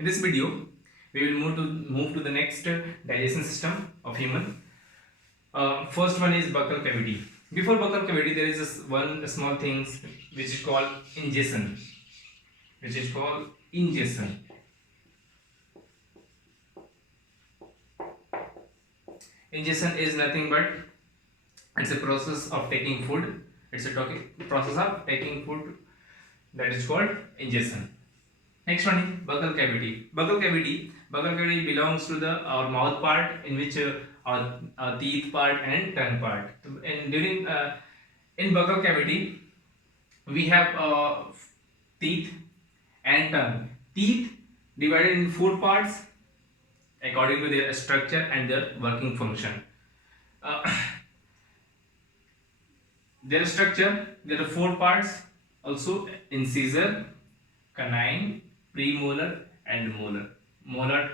In this video, we will move to the next digestion system of human. First one is buccal cavity. Before buccal cavity, there is one small thing which is called ingestion. Which is called ingestion. Ingestion is nothing but it's a process of taking food. It's a process of taking food that is called ingestion. Next one is buccal cavity. Buccal cavity belongs to the our mouth part, in which our teeth part and tongue part. And during in buccal cavity, we have teeth and tongue. Teeth divided in four parts according to their structure and their working function. Uh, their structure, there are four parts. Also, incisor, canine, premolar and molar. Molar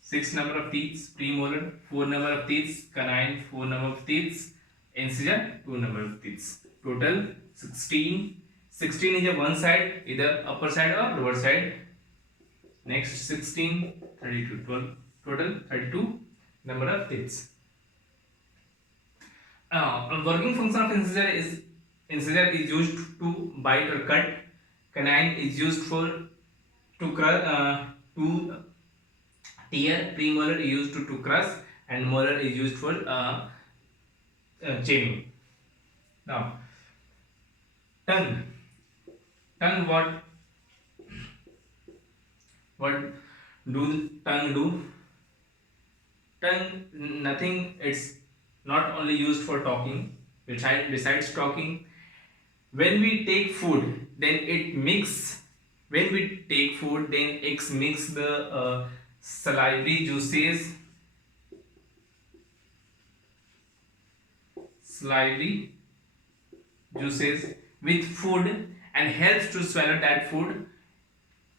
6 number of teeth, premolar 4 number of teeth, canine 4 number of teeth, incisor 2 number of teeth. Total 16. 16 is a one side, either upper side or lower side. Next 16, 32, 12. Total 32 number of teeth. Working function of incisor is used to bite or cut. Canine is used for to tear. Premolar is used to crush, and molar is used for chaining. Now, tongue. What do tongue do? Tongue nothing. It's not only used for talking. Besides talking, when we take food, then it mix. When we take food, then it mix the salivary juices with food and helps to swallow that food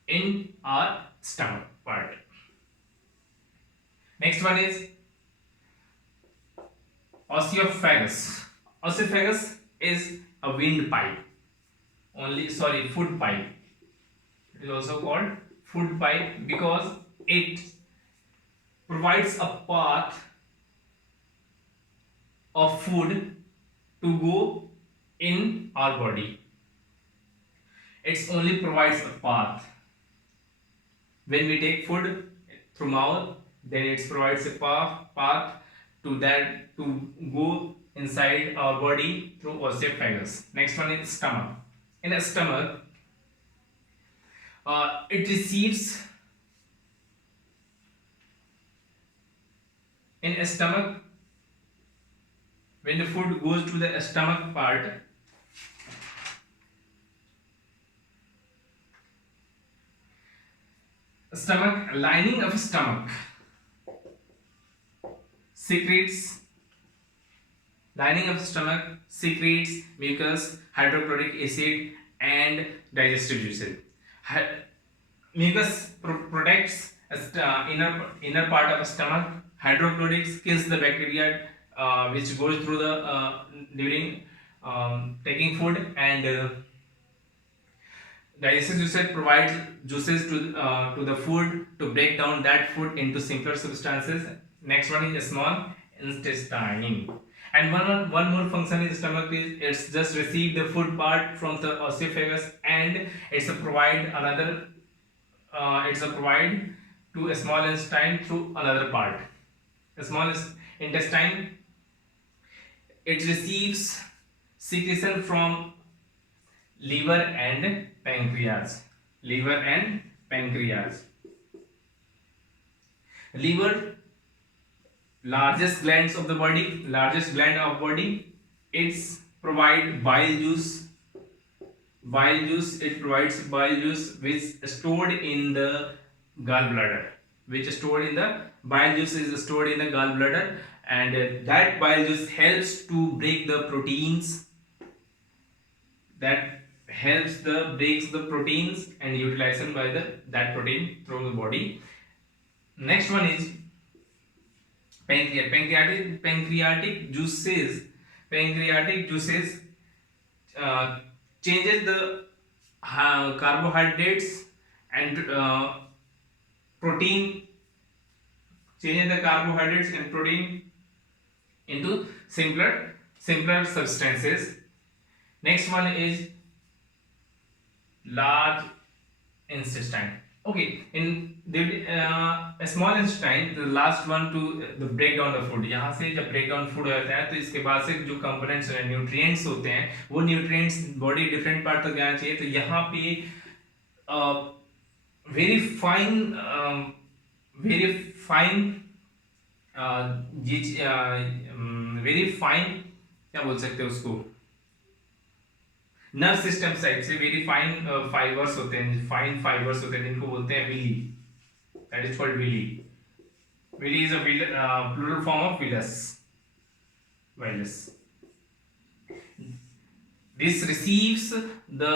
in our stomach part. Next one is oesophagus. Oesophagus is a windpipe. Food pipe. It is also called food pipe because it provides a path of food to go in our body. It only provides a path. When we take food through mouth, then it provides a path to go inside our body through oesophagus. Next one is stomach. In a stomach, it receives. In a stomach, when the food goes to the stomach part, lining of stomach secretes mucus, hydrochloric acid and digestive juices. Mucus protects inner part of stomach. Hydrochloric kills the bacteria which goes through the during taking food, and digestive juices provides juices to the food to break down that food into simpler substances. Next one is small intestine. And one more function in the stomach is it's just receive the food part from the oesophagus, and it's a provide to a small intestine through another part. The small intestine, it receives secretion from liver and pancreas. Liver, largest gland of body. It's provide bile juice. It provides bile juice which is stored in the gallbladder. Bile juice is stored in the gallbladder, and that bile juice helps to break the proteins. Breaks the proteins and utilization by that protein through the body. Next one is pancreatic juices changes the carbohydrates and protein, changing the carbohydrates and protein into simpler substances. Next one is large intestine. Okay, in the a small intestine, the last one to the break down the food. यहाँ से जब break down food होता है तो इसके बाद से जो components हैं, nutrients होते हैं, वो nutrients body different part तक जाना चाहिए. तो यहाँ पे very fine वेरी फाइन क्या बोल सकते हैं उसको, नर्व सिस्टम साइड से वेरी फाइन फाइबर्स होते हैं, फाइन फाइबर्स होते हैं जिनको बोलते हैं villi. That is called villi. Villi is a plural form of villus. Villus. This receives the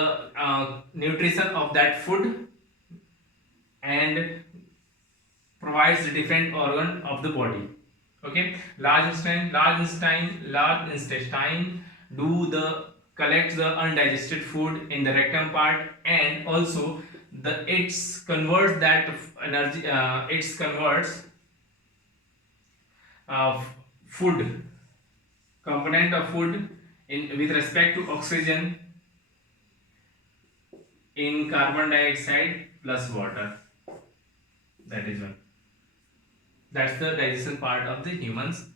nutrition of that food and provides the different organ of the body. Okay, large intestine do the collect the undigested food in the rectum part, and also the it's converts that energy, it's converts food component of food in with respect to oxygen in carbon dioxide plus water. That is one. That's the digestion part of the humans.